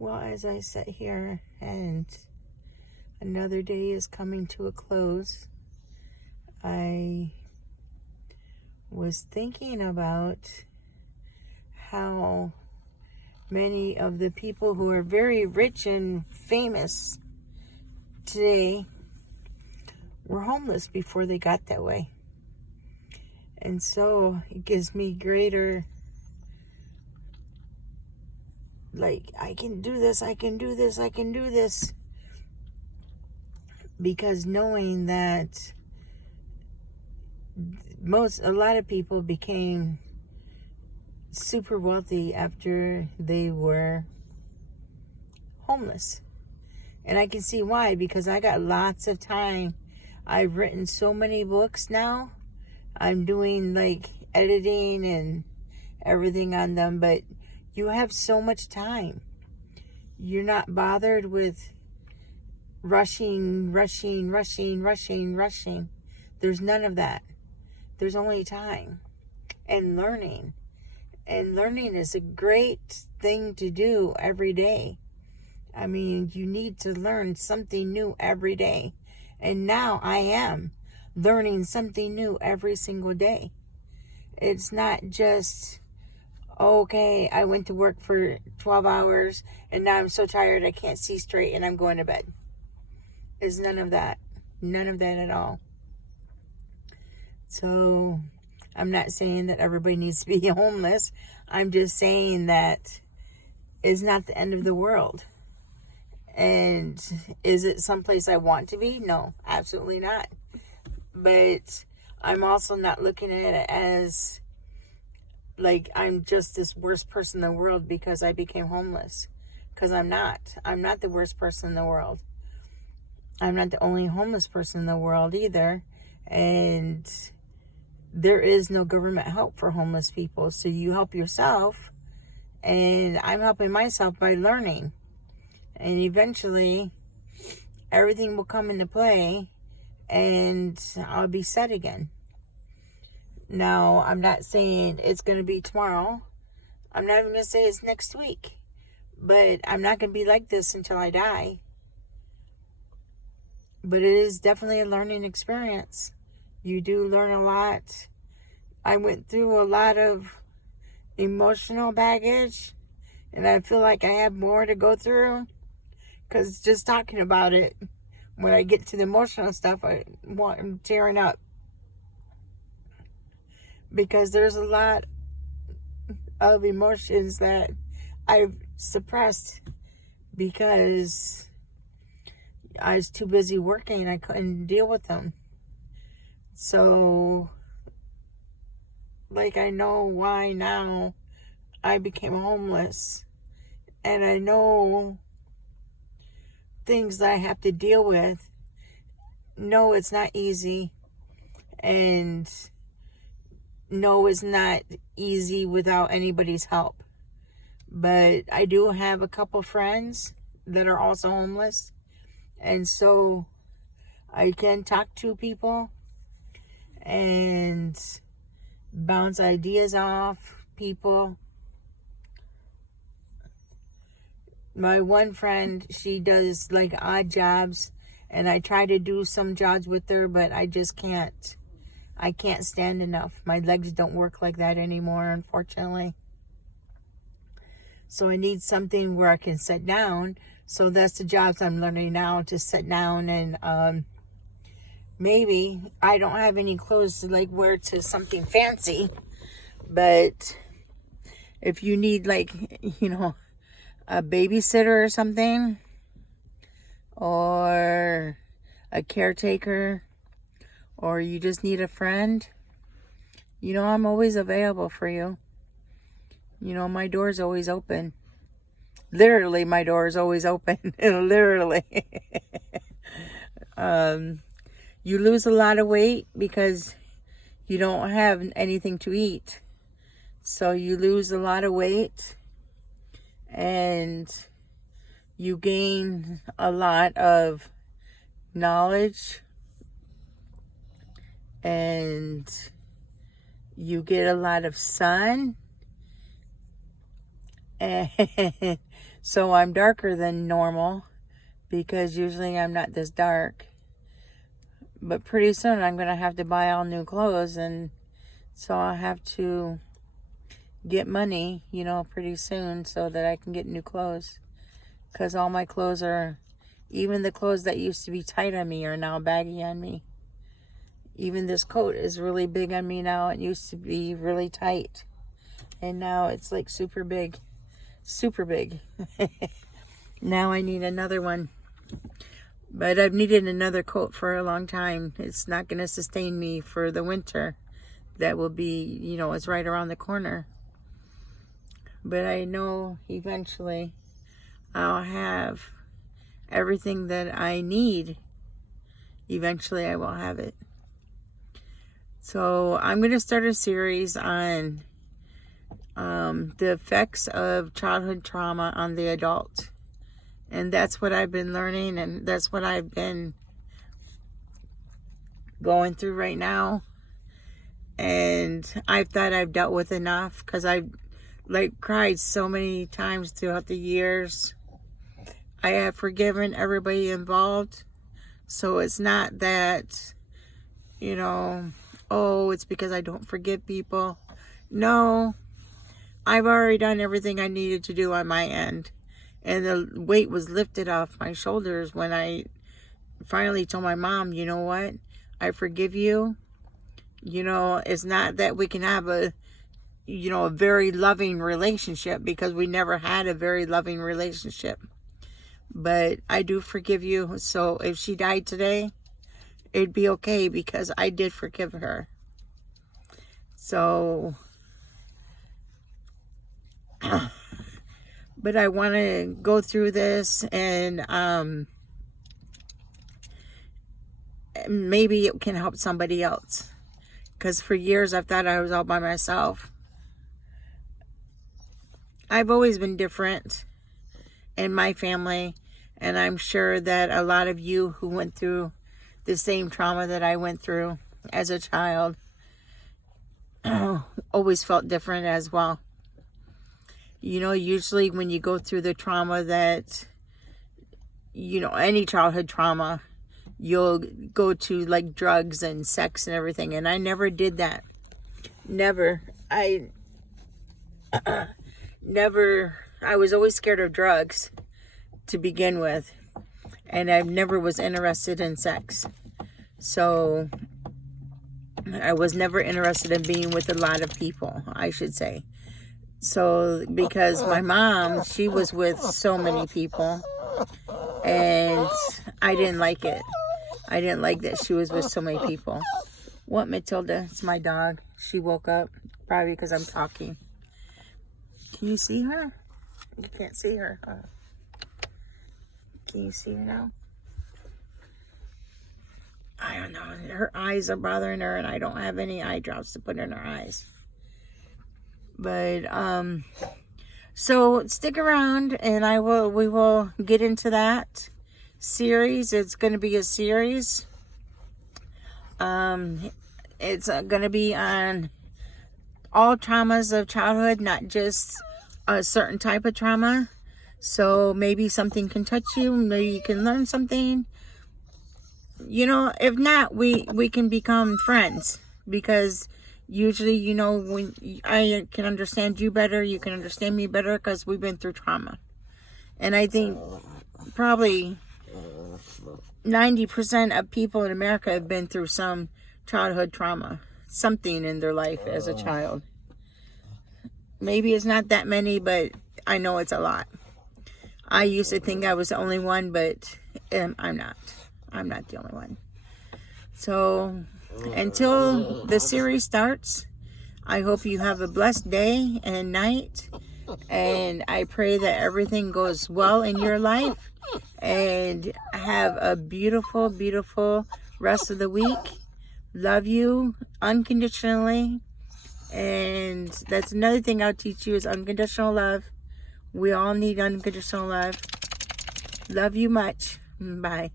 Well, as I sit here and another day is coming to a close, I was thinking about how many of the people who are very rich and famous today were homeless before they got that way. And so it gives me greater, I can do this, I can do this, I can do this. Because knowing that a lot of people became super wealthy after they were homeless. And I can see why, because I got lots of time. I've written so many books now. I'm doing editing and everything on them, but you have so much time. You're not bothered with rushing. There's none of that. There's only time and learning. And learning is a great thing to do every day. I mean, you need to learn something new every day. And now I am learning something new every single day. It's not just, okay, I went to work for 12 hours and now I'm so tired I can't see straight and I'm going to bed. It's none of that. None of that at all. So I'm not saying that everybody needs to be homeless. I'm just saying that it's not the end of the world. And is it someplace I want to be? No, absolutely not. But I'm also not looking at it as I'm just this worst person in the world because I became homeless. Because I'm not. I'm not the worst person in the world. I'm not the only homeless person in the world either. And there is no government help for homeless people. So you help yourself. And I'm helping myself by learning. And eventually, everything will come into play and I'll be set again. Now, I'm not saying it's going to be tomorrow. I'm not even going to say it's next week. But I'm not going to be like this until I die. But it is definitely a learning experience. You do learn a lot. I went through a lot of emotional baggage. And I feel like I have more to go through. Because just talking about it, when I get to the emotional stuff, I'm tearing up. Because there's a lot of emotions that I've suppressed because I was too busy working. I couldn't deal with them. So, I know why now I became homeless. And I know things that I have to deal with. No, it's not easy. And no, it's not easy without anybody's help. But I do have a couple friends that are also homeless. And so I can talk to people and bounce ideas off people. My one friend, she does odd jobs, and I try to do some jobs with her, but I just can't. I can't stand enough. My legs don't work like that anymore, unfortunately. So I need something where I can sit down. So that's the jobs I'm learning now, to sit down and maybe I don't have any clothes to wear to something fancy, but if you need a babysitter or something, or a caretaker, or you just need a friend, I'm always available for you. My door's always open. Literally, my door is always open. Literally. You lose a lot of weight because you don't have anything to eat. So you lose a lot of weight and you gain a lot of knowledge and you get a lot of sun And so I'm darker than normal because usually I'm not this dark. But pretty soon I'm going to have to buy all new clothes, and so I'll have to get money, pretty soon so that I can get new clothes. Because all my clothes are, even the clothes that used to be tight on me are now baggy on me. Even this coat is really big on me now. It used to be really tight. And now it's like super big. Super big. Now I need another one. But I've needed another coat for a long time. It's not going to sustain me for the winter. That will be, it's right around the corner. But I know eventually I'll have everything that I need. Eventually I will have it. So I'm going to start a series on the effects of childhood trauma on the adult. And that's what I've been learning, and that's what I've been going through right now. And I thought I've dealt with enough because I've cried so many times throughout the years. I have forgiven everybody involved. So it's not that, it's because I don't forgive people. No, I've already done everything I needed to do on my end. And the weight was lifted off my shoulders when I finally told my mom, you know what? I forgive you. It's not that we can have a very loving relationship, because we never had a very loving relationship. But I do forgive you. So if she died today, it'd be okay because I did forgive her. So... But I want to go through this, and maybe it can help somebody else. Because for years I thought I was all by myself. I've always been different in my family, and I'm sure that a lot of you who went through the same trauma that I went through as a child always felt different as well. Usually when you go through the trauma that, any childhood trauma, you'll go to like drugs and sex and everything. And I never did that. Never. I was always scared of drugs to begin with. And I never was interested in sex. So I was never interested in being with a lot of people, I should say. So, because my mom, she was with so many people, and I didn't like it. I didn't like that she was with so many people. What, Matilda? It's my dog. She woke up, probably because I'm talking. Can you see her? You can't see her. Can you see her now? I don't know. Her eyes are bothering her, and I don't have any eye drops to put in her eyes. But, so stick around, and we will get into that series. It's going to be a series. It's going to be on all traumas of childhood, not just a certain type of trauma. So maybe something can touch you. Maybe you can learn something. If not, we can become friends, because usually, when I can understand you better, you can understand me better, because we've been through trauma. And I think probably 90% of people in America have been through some childhood trauma, something in their life as a child. Maybe it's not that many, but I know it's a lot. I used to think I was the only one, but I'm not. I'm not the only one. So until the series starts, I hope you have a blessed day and night, and I pray that everything goes well in your life, and have a beautiful, beautiful rest of the week. Love you unconditionally, and that's another thing I'll teach you, is unconditional love. We all need unconditional love. Love you much. Bye.